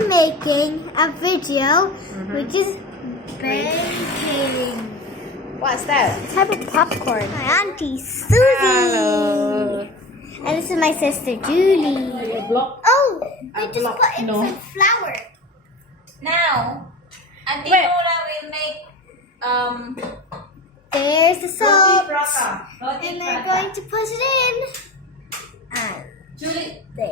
I'm making a video which is baking. What's that? A type of popcorn. My auntie Susie. Hello. And this is my sister Julie. Oh, they just put in some flour. Now, Auntie Norah will make There's the salt. Roti Prata. And they're going to put it in. And Julie, there.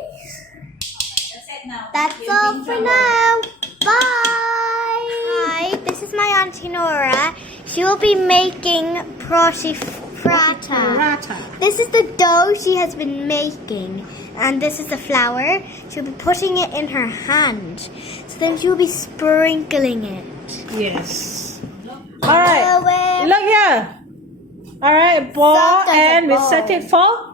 that's it now. That's all for now. Bye. Hi, this is my auntie Norah. She will be making Roti Prata. This is the dough she has been making. And this is the flour. She'll be putting it in her hand. So then she will be sprinkling it. Yes. Alright. Look here. Alright, ball Soft as a and we ball. set it for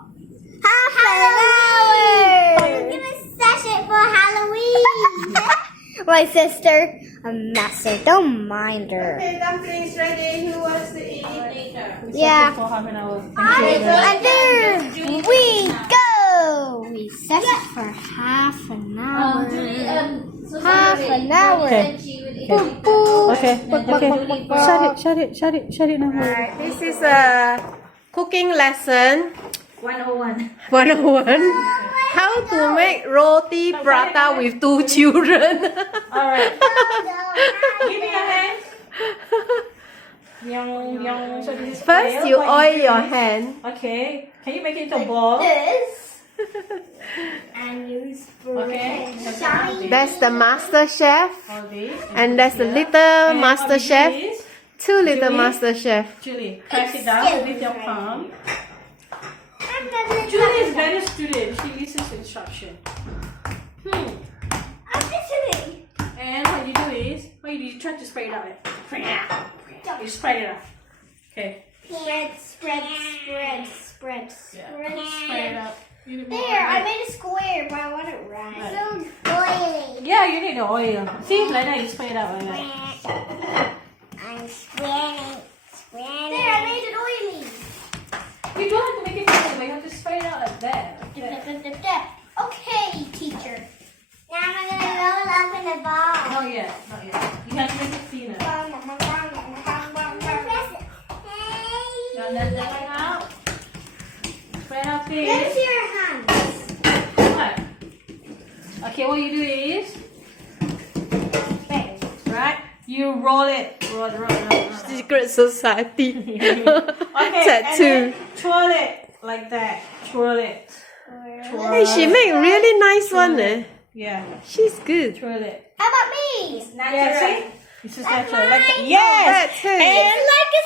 Half an hour. We're gonna set it for Halloween. My sister, a messer. Don't mind her. Okay, dumplings ready. Who wants to eat? Later. We set Yeah. it for half an hour. And there we go. We set it for half an hour. Julie, Half an hour. Okay. Okay. Shut it now. Alright, this is a cooking lesson 101. 101. How to make roti prata with 2 children. Alright. Give me your hand. First, you oil your hand. Okay. Can you make it into a ball? This. And you spread Okay. shine. That's the master chef. All this. And that's the little And master what we do chef. is, 2 little Julie? master chef. Julie, press it down with your palm. Julie is very student. She listens to instruction. I'm listening. And what you do is, you try to spread it out. You spread it out. Okay. Spread. Yeah. Spread it out. You need more There, oil. I made a square, but I want it round. So oily. Yeah, you need the oil. See, like that, you spread it out like that. I'm spreading. There, I made it oily. You don't have to make it oily, but you have to spread it out like that. Okay, teacher. Now I'm gonna roll up in a ball. Not yet, not yet. You have to make it thinner. Now let that one out. Spread out Let's this. see your hands. What? Okay, what you do is, right? You roll it. Roll. Secret society. Okay, Tattoo. and then twirl it like that. Twirl it. Hey, she make really nice one. Yeah, She's good. twirl it. How about me? Yeah, see? This is natural. Like that. Yes! That's it. And,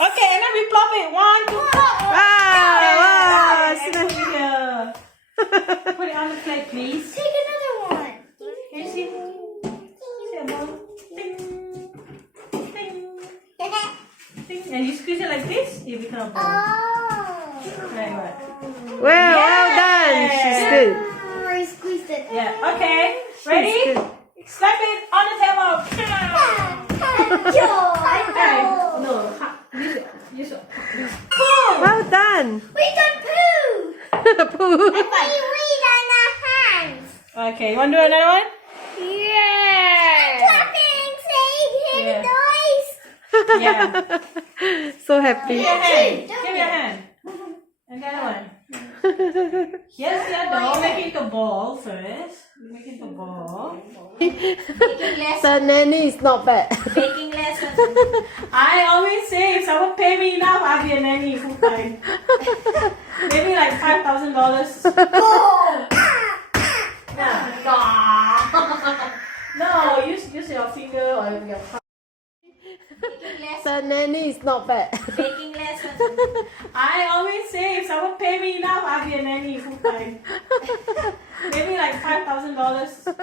okay, and then we plop it. 1, 2, plop. Wow, And put it here. Put it on the plate, please. Take another one. Can you see? See a ball? Ding. Ding. Ding. And you squeeze it like this, it becomes a ball. Oh. Very good. Well done. She's good. I squeezed it. Yeah, okay. Ready? She's good. Slap it on the table. Okay. No, use it. Boom. Well done. We can poo. Poo. We read on our hands. Okay, you want to do another one? Yeah. Clapping, saying, hear Yeah. the noise. Yeah. So happy. Give me your hand. Give me your hand. Another one. Here's the dough. Make it into a ball first. Make it into a ball. The nanny is not bad. Baking lesson. I always say if someone pay me enough, I'll be a nanny full time. Maybe like $5,000. No, use your finger or your palm. The nanny is not bad. Baking lesson. I always say if someone pay me enough, I'll be a nanny full time. Maybe like $5,000.